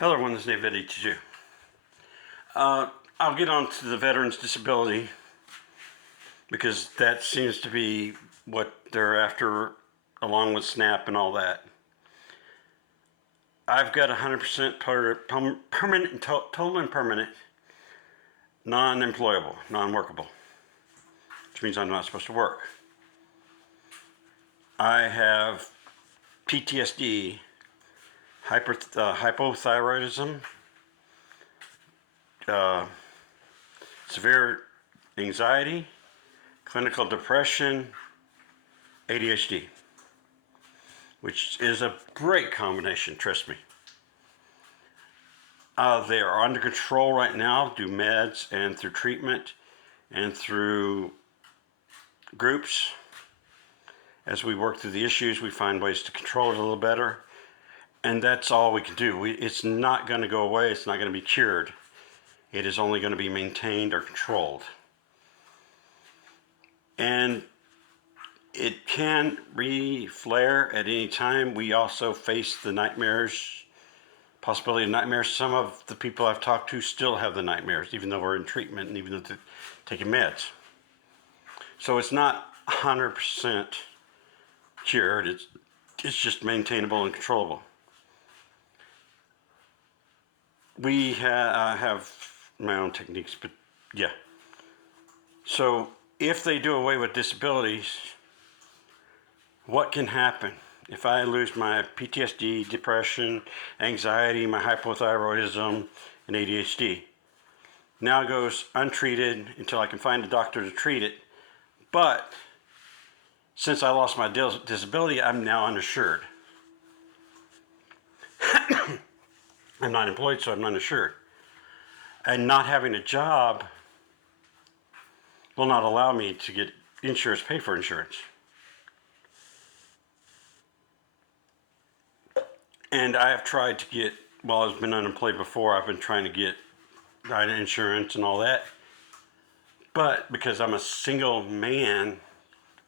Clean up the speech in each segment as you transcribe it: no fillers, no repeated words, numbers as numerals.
Hello, everyone. This is David 82. I'll get on to the veterans' disability because that seems to be what they're after, along with SNAP and all that. I've got 100% permanent, total and permanent, non-employable, non-workable, which means I'm not supposed to work. I have PTSD, hypothyroidism, severe anxiety, clinical depression, ADHD, which is a great combination, trust me. They are under control right now through meds and through treatment and through groups. As we work through the issues, we find ways to control it a little better. And that's all we can do. It's not going to go away. It's not going to be cured. It is only going to be maintained or controlled. And it can re-flare at any time. We also face the nightmares, possibility of nightmares. Some of the people I've talked to still have the nightmares, even though we're in treatment and even though they're taking meds. So it's not 100% cured. It's just maintainable and controllable. We have my own techniques, but yeah. So if they do away with disabilities, what can happen? If I lose my PTSD, depression, anxiety, my hypothyroidism, and ADHD, now it goes untreated until I can find a doctor to treat it. But since I lost my disability, I'm now uninsured. I'm not employed, so I'm uninsured. And not having a job will not allow me to get insurance, pay for insurance. And I have tried to get, while I've been unemployed before, I've been trying to get insurance and all that. But because I'm a single man,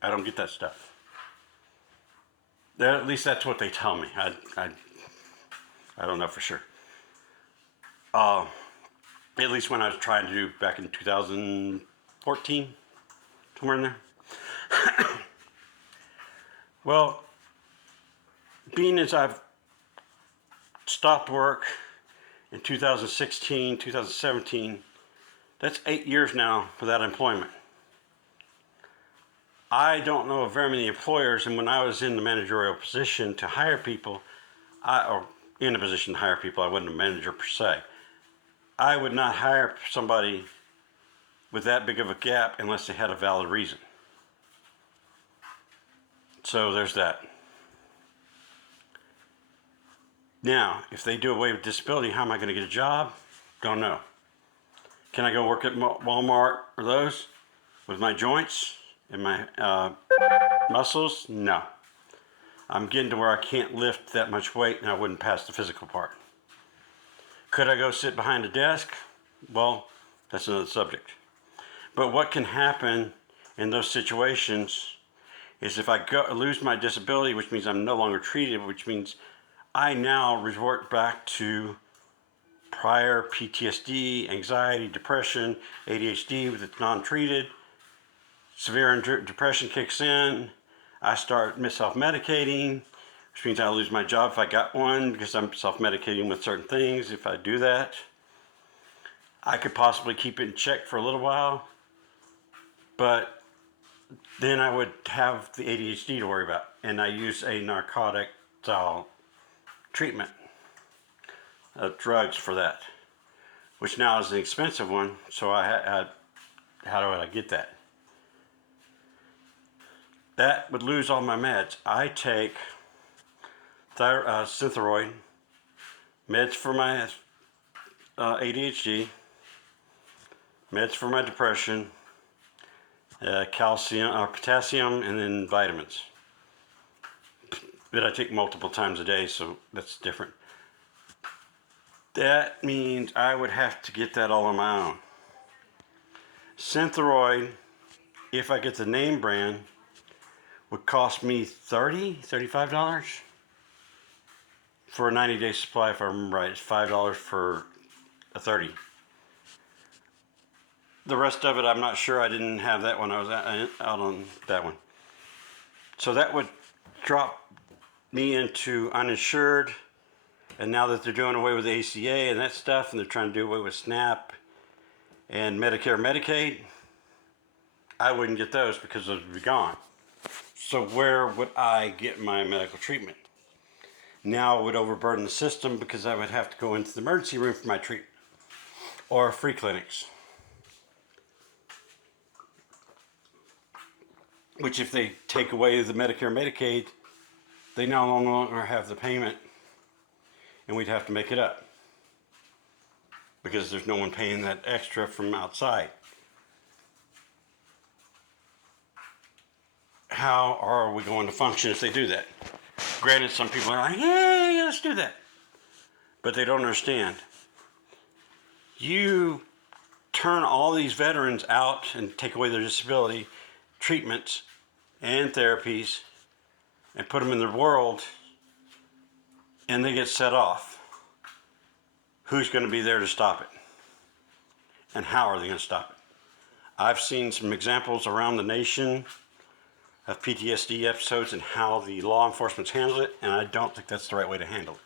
I don't get that stuff. At least that's what they tell me. I don't know for sure. At least when I was trying to do back in 2014, somewhere in there. Well, being as I've stopped work in 2016, 2017, that's 8 years now without employment. I don't know of very many employers, and when I was in the managerial position to hire people, or in a position to hire people, I wasn't a manager per se. I would not hire somebody with that big of a gap unless they had a valid reason. So there's that. Now, if they do away with disability, how am I going to get a job? Don't know. Can I go work at Walmart or those with my joints and my muscles? No. I'm getting to where I can't lift that much weight and I wouldn't pass the physical part. Could I go sit behind a desk? Well, that's another subject. But what can happen in those situations is if I lose my disability, which means I'm no longer treated, which means I now resort back to prior PTSD, anxiety, depression, ADHD with it's non-treated. Severe depression kicks in. I start self-medicating, which means I lose my job if I got one because I'm self-medicating with certain things. If I do that, I could possibly keep it in check for a little while, but then I would have the ADHD to worry about, and I use a narcotic style treatment of drugs for that, which now is an expensive one. So how do I get that? That would lose all my meds. I take Synthroid, meds for my ADHD, meds for my depression, calcium or potassium, and then vitamins. That I take multiple times a day, so that's different. That means I would have to get that all on my own. Synthroid, if I get the name brand, would cost me $35 for a 90-day supply, if I remember right. It's $5 for a 30. The rest of it, I'm not sure. I didn't have that when I was out on that one. So that would drop me into uninsured. And now that they're doing away with the ACA and that stuff, and they're trying to do away with SNAP and Medicare, Medicaid, I wouldn't get those because those would be gone. So where would I get my medical treatment? Now it would overburden the system because I would have to go into the emergency room for my treatment or free clinics. Which if they take away the Medicare, Medicaid, they no longer have the payment and we'd have to make it up because there's no one paying that extra from outside. How are we going to function if they do that? Granted, some people are like, hey, let's do that. But they don't understand. You turn all these veterans out and take away their disability treatments and therapies and put them in the world and they get set off. Who's going to be there to stop it? And how are they going to stop it? I've seen some examples around the nation of PTSD episodes and how the law enforcement handles it, and I don't think that's the right way to handle it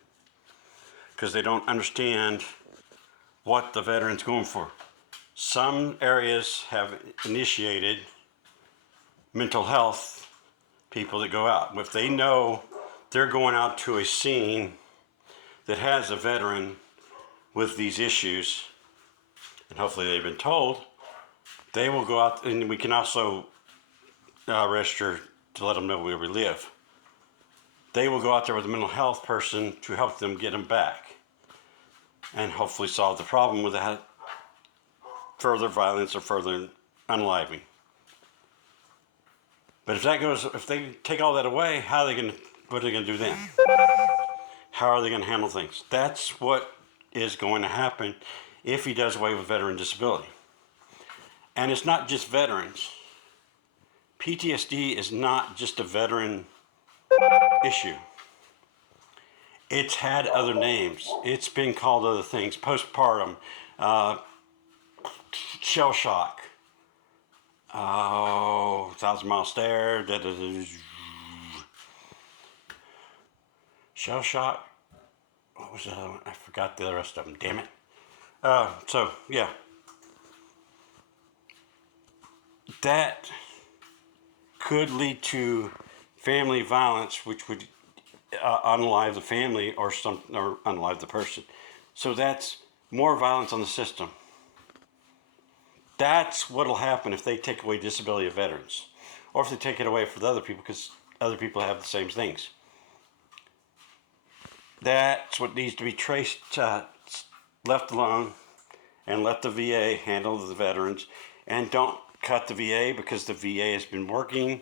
because they don't understand what the veteran's going for. Some areas have initiated mental health people that go out. If they know they're going out to a scene that has a veteran with these issues, and hopefully they've been told, they will go out, and we can also register to let them know where we live. They will go out there with a mental health person to help them get them back and hopefully solve the problem without further violence or further unaliving. But if they take all that away, what are they going to do then? How are they going to handle things? That's what is going to happen if he does away with veteran disability. And it's not just veterans. PTSD is not just a veteran issue. It's had other names. It's been called other things. Postpartum, shell shock, 1,000 mile stare, shell shock. What was the other one? I forgot the rest of them. Damn it. So yeah, that could lead to family violence, which would unalive the family or unalive the person. So that's more violence on the system. That's what'll happen if they take away disability of veterans, or if they take it away for the other people, because other people have the same things. That's what needs to be left alone, and let the VA handle the veterans, and don't cut the VA because the VA has been working.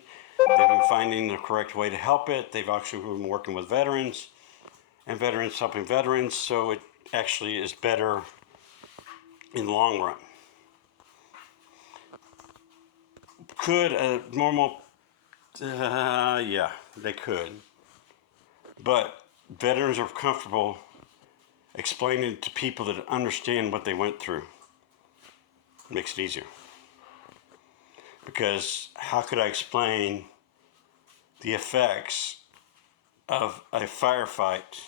They've been finding the correct way to help it. They've actually been working with veterans, and veterans helping veterans, so it actually is better in the long run. Could a normal, yeah, they could. But veterans are comfortable explaining to people that understand what they went through. It makes it easier. Because how could I explain the effects of a firefight?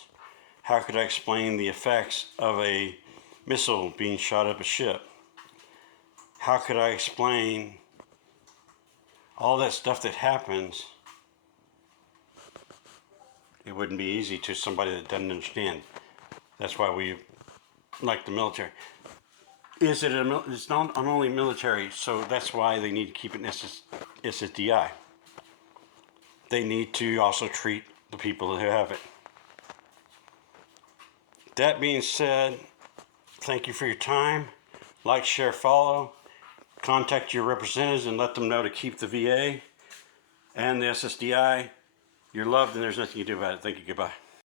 How could I explain the effects of a missile being shot up a ship? How could I explain all that stuff that happens? It wouldn't be easy to somebody that doesn't understand. That's why we like the military. It's not only military, so that's why they need to keep it in SSDI. They need to also treat the people who have it. That being said, thank you for your time. Like, share, follow. Contact your representatives and let them know to keep the VA and the SSDI. You're loved and there's nothing you can do about it. Thank you. Goodbye.